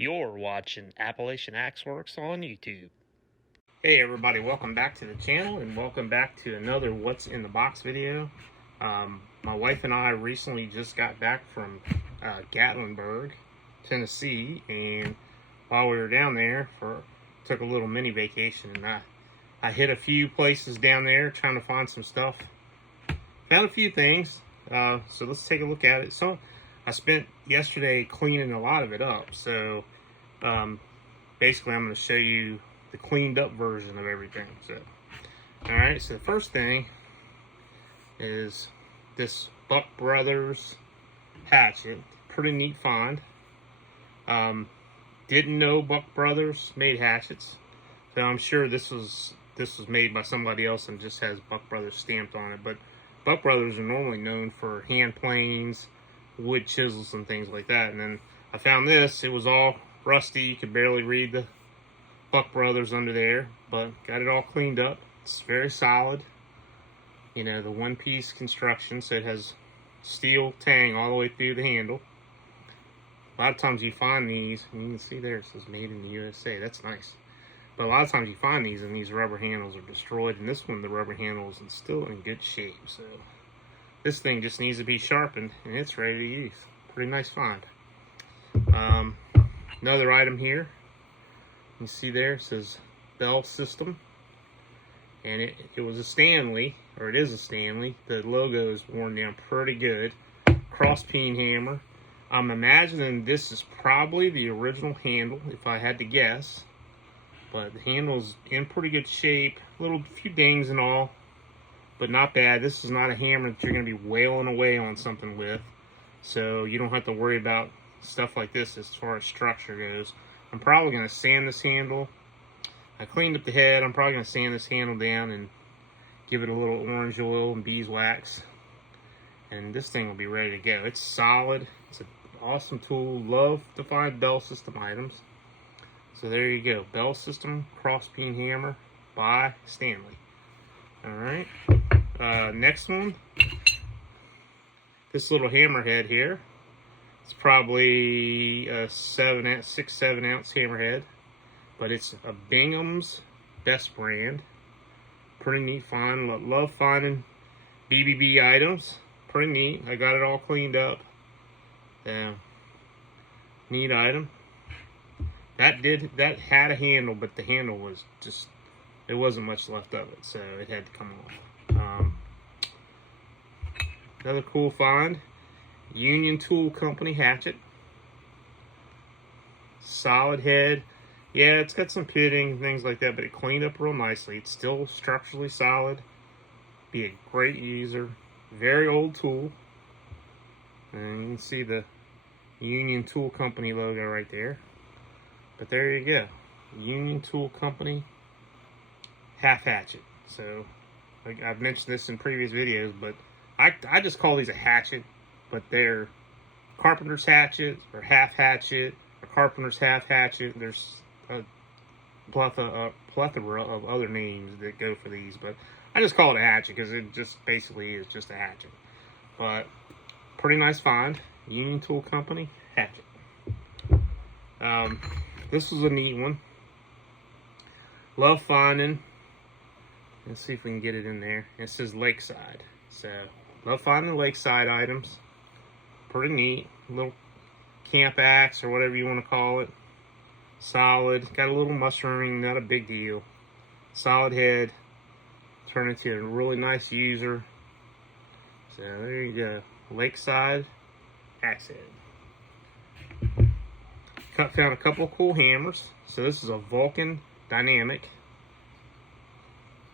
You're watching Appalachian Axeworks on YouTube. Hey everybody, welcome back to the channel and welcome back to another What's in the Box video. My wife and I recently just got back from Gatlinburg, Tennessee, and while we were down there, took a little mini vacation, and I hit a few places down there trying to find some stuff. Found a few things, so let's take a look at it. So I spent yesterday cleaning a lot of it up, so basically I'm going to show you the cleaned up version of everything. So, alright, so the first thing is this Buck Brothers hatchet. Pretty neat find. Didn't know Buck Brothers made hatchets, so I'm sure this was made by somebody else and just has Buck Brothers stamped on it. But Buck Brothers are normally known for hand planes, wood chisels, and things like that. And then I found this. It was all rusty. You could barely read the Buck Brothers under there, but got it all cleaned up. It's very solid. You know, the one-piece construction, so it has steel tang all the way through the handle. A lot of times you find these, and you can see there it says made in the USA. That's nice. But a lot of times you find these and these rubber handles are destroyed, and this one, the rubber handle is still in good shape. So this thing just needs to be sharpened and it's ready to use. Pretty nice find. Another item here. You see there it says Bell System, and it was a Stanley, or it is a Stanley. The logo is worn down pretty good. CrossPeen hammer. I'm imagining this is probably the original handle, if I had to guess. But the handle's in pretty good shape. Few dings and all, but not bad. This is not a hammer that you're going to be wailing away on something with, so you don't have to worry about stuff like this as far as structure goes. I'm probably going to sand this handle. I cleaned up the head. I'm probably going to sand this handle down and give it a little orange oil and beeswax, and this thing will be ready to go. It's solid. It's an awesome tool. Love to find Bell System items. So there you go. Bell System CrossPeen hammer by Stanley. Alright. Next one. This little hammerhead here. It's probably a 6-7 ounce hammerhead, but it's a Bingham's Best brand. Pretty neat find. Love finding BBB items. Pretty neat. I got it all cleaned up. Neat item. That had a handle, but the handle was just, there wasn't much left of it, so it had to come off. Another cool find. Union Tool Company hatchet. Solid head. Yeah, it's got some pitting, things like that, but it cleaned up real nicely. It's still structurally solid. Be a great user. Very old tool. And you can see the Union Tool Company logo right there. But there you go. Union Tool Company half hatchet. So, like I've mentioned this in previous videos, but I just call these a hatchet. But they're carpenter's hatchet, or half hatchet, or carpenter's half hatchet. There's a plethora of other names that go for these, but I just call it a hatchet because it just basically is just a hatchet. But pretty nice find. Union Tool Company hatchet. This was a neat one. Love finding. Let's see if we can get it in there. It says Lakeside. So love finding Lakeside items. Pretty neat. Little camp axe or whatever you want to call it. Solid. Got a little mushrooming, not a big deal. Solid head. Turn into a really nice user. So there you go. Lakeside axe head. Found a couple of cool hammers. So this is a Vulcan Dynamic.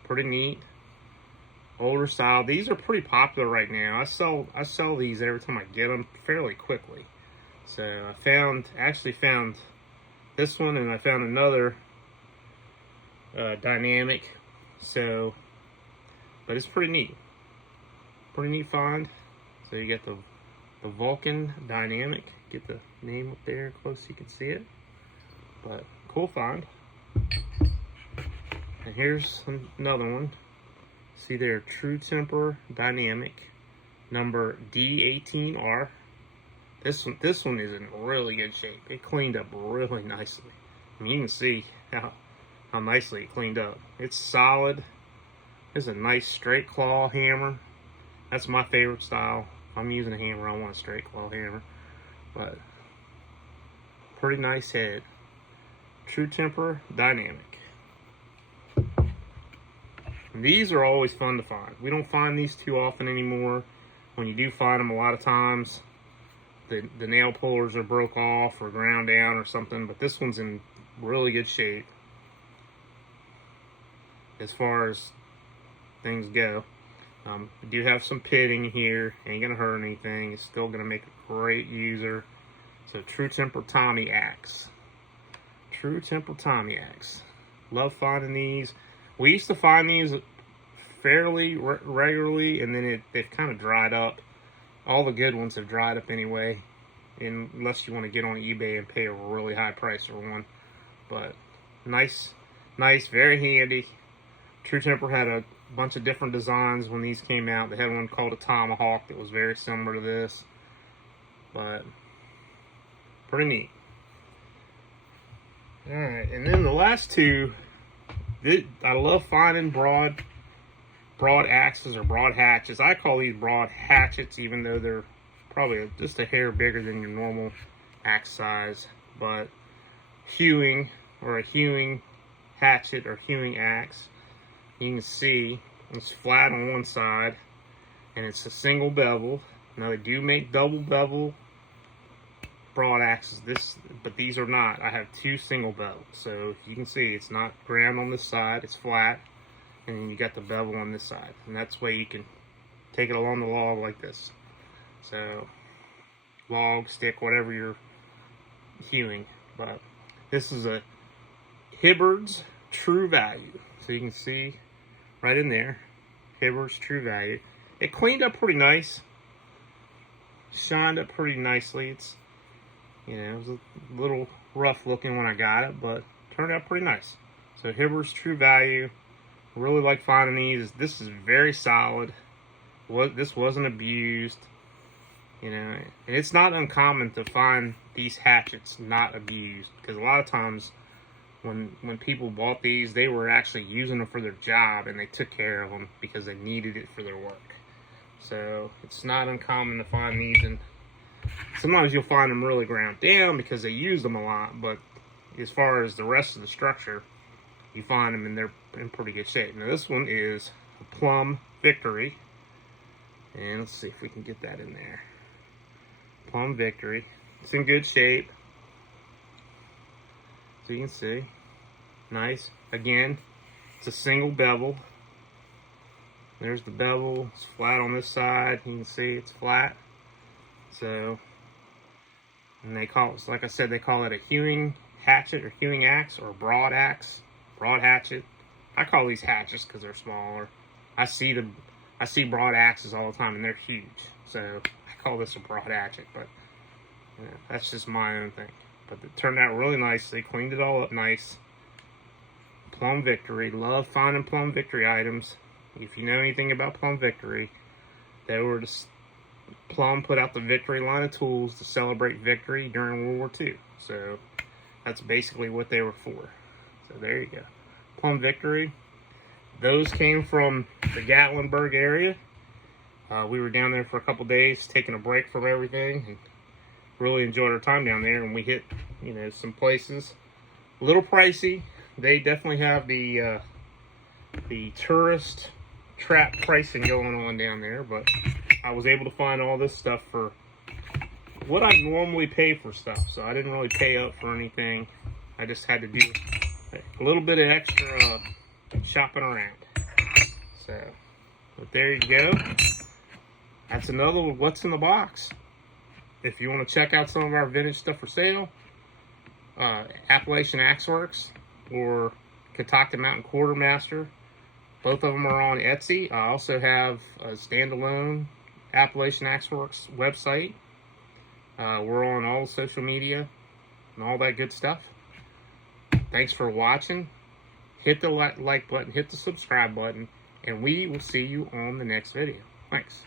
Pretty neat. Older style. These are pretty popular right now. I sell these every time I get them fairly quickly. So I actually found this one, and I found another Dynamic. So, but it's pretty neat. Pretty neat find. So you get the Vulcan Dynamic. Get the name up there close so you can see it. But cool find. And here's another one. See there, True Temper Dynamic, number D18R. This one is in really good shape. It cleaned up really nicely. I mean, you can see how nicely it cleaned up. It's solid. It's a nice straight claw hammer. That's my favorite style. If I'm using a hammer, I want a straight claw hammer. But pretty nice head. True Temper Dynamic. And these are always fun to find. We don't find these too often anymore. When you do find them, a lot of times the nail pullers are broke off or ground down or something, but this one's in really good shape as far as things go. We do have some pitting here. Ain't gonna hurt anything. It's still gonna make a great user. So True Temper Tommy axe. True Temper Tommy axe. Love finding these. We used to find these fairly regularly, and then they've kind of dried up. All the good ones have dried up anyway, unless you want to get on eBay and pay a really high price for one. But nice, very handy. True Temper had a bunch of different designs when these came out. They had one called a Tomahawk that was very similar to this, but pretty neat. Alright, and then the last two, I love finding broad axes or broad hatchets. I call these broad hatchets, even though they're probably just a hair bigger than your normal axe size. But hewing, or a hewing hatchet or hewing axe, you can see it's flat on one side and it's a single bevel. Now they do make double bevel broad axes, but these are not. I have two single bevels, so you can see it's not ground on this side, it's flat, and then you got the bevel on this side, and that's why you can take it along the log like this. So log, stick, whatever you're hewing. But this is a Hibbard's True Value, so you can see right in there, Hibbard's True Value. It cleaned up pretty nice, shined up pretty nicely. It's, you know, it was a little rough looking when I got it, but turned out pretty nice. So Hibbard's True Value. Really like finding these. This is very solid. This wasn't abused. You know, and it's not uncommon to find these hatchets not abused, because a lot of times when people bought these, they were actually using them for their job and they took care of them because they needed it for their work. So it's not uncommon to find these, and sometimes you'll find them really ground down because they use them a lot, but as far as the rest of the structure, you find them and they're in pretty good shape. Now this one is a Plum Victory, and let's see if we can get that in there. Plum Victory. It's in good shape, so you can see. Nice. Again, it's a single bevel. There's the bevel. It's flat on this side. You can see it's flat. So, and they call it, like I said, they call it a hewing hatchet or hewing axe or broad axe, broad hatchet. I call these hatchets because they're smaller. I see broad axes all the time and they're huge. So I call this a broad hatchet, but you know, that's just my own thing. But it turned out really nice. They cleaned it all up nice. Plum Victory. Love finding Plum Victory items. If you know anything about Plum Victory, they were just, Plum put out the Victory line of tools to celebrate victory during World War II. So that's basically what they were for. So there you go. Plum Victory. Those came from the Gatlinburg area. We were down there for a couple days, taking a break from everything, and really enjoyed our time down there. And we hit, you know, some places a little pricey. They definitely have the tourist trap pricing going on down there, but I was able to find all this stuff for what I normally pay for stuff, so I didn't really pay up for anything. I just had to do a little bit of extra shopping around. So, but there you go. That's another what's in the box. If you want to check out some of our vintage stuff for sale, Appalachian Axe Works or Catoctin Mountain Quartermaster, both of them are on Etsy. I also have a standalone Appalachian Axe Works website. We're on all social media and all that good stuff. Thanks for watching. Hit the like button, hit the subscribe button, and we will see you on the next video. Thanks.